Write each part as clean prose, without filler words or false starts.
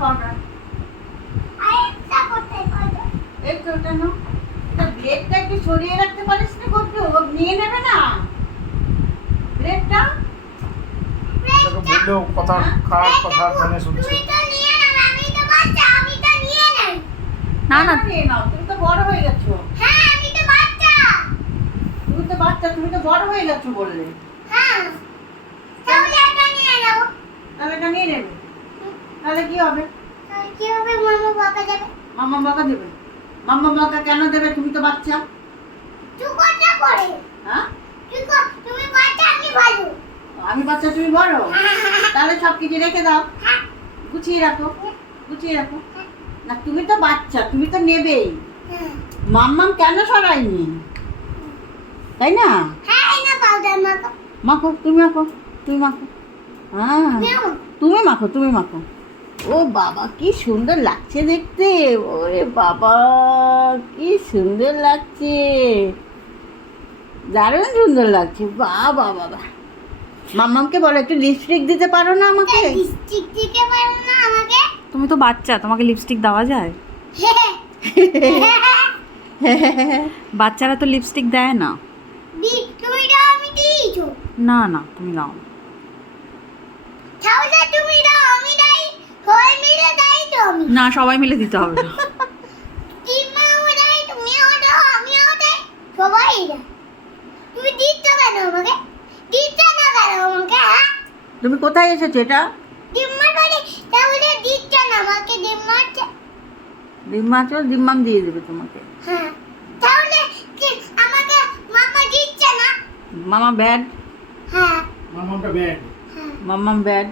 Powder. এই তো ওটা নাও। ব্লেডটা একটু সরিয়ে রাখতে পারিস না কত? নিয়ে নেবে না ব্লেডটা। বললেও কথা খারাপ কথা মানে শুনছে। না না নিয়ে নাও, তুমি তো বড় হয়ে গেছো। তুমি তো বাচ্চা, তুমি তো বড় হয়ে গেছো বললে। তাহলে এটা নিয়ে নেবে, তাহলে কি হবে? মামা বকা দেবে। মামা বকা কেন দেবে? তুমি তো বাচ্চা। হ্যাঁ আমি বাচ্চা, তুমি বড়, তাহলে সব কিছু রেখে দাও, গুছিয়ে রাখো, গুছিয়ে রাখো। না তুমি তো বাচ্চা, তুমি তো নেবেই। মাম্মাম কেন সরাইনি, তাই না? মাখো, তুমি মাখো, তুমি মাখো। হ্যাঁ তুমি মাখো, তুমি মাখো। ও বাবা কি সুন্দর লাগছে দেখতে। ওরে বাবা কি সুন্দর লাগছে, দারুণ সুন্দর লাগছে। বাবা বাবা, মাম্মামকে বলো একটু লিপস্টিক দিতে পারো না আমাকে? তুমি তো বাচ্চা, তোমাকে লিপস্টিক দেওয়া যায়? বাচ্চারা তো লিপস্টিক দেয় না। না না তুমি দাও না। না সবাই মিলে দিতে হবে না। তুমি কোথায় এসেছো? এটা ডিম্মাম দিয়ে দেবে তোমাকে। মামা ব্যাড, মামাটা ব্যাগ। মাম্মাম ব্যাড।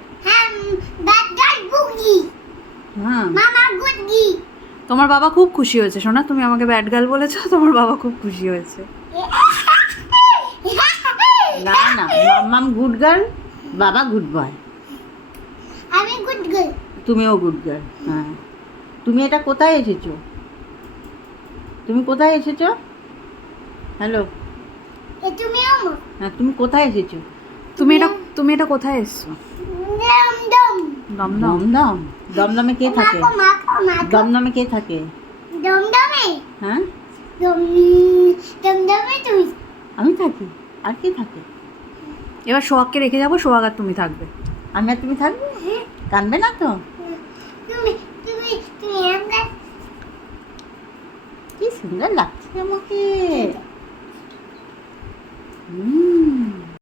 হ্যাঁ তোমার বাবা খুব খুশি হয়েছে সোনা, তুমি আমাকে ব্যাড গার্ল বলেছো, তোমার বাবা খুব খুশি হয়েছে। না না, মাম্মাম গুড গার্ল, বাবা গুড বয়। আমি গুড গার্ল। তুমিও গুড গার্ল। হ্যাঁ তুমি এটা কোথায় এসেছো? তুমি কোথায় এসেছো? হ্যালো, তুমিও হ্যাঁ তুমি কোথায় এসেছো? তুমি এটা কোথায় এসছো? দমদম। দমদম। দমদমে কে থাকে? দমদমে কে থাকে? দমদমে হ্যাঁ দমদমে তুই। আমি থাকি, আর কে থাকে? এবার সোহাগকে রেখে যাবো, সোহাগ আর তুমি থাকবে। আমি আর তুমি থাকবে? কানবে না তো? তুমি তুমি তুমি আমরা কি সুন্দর লাগছে আমাকে।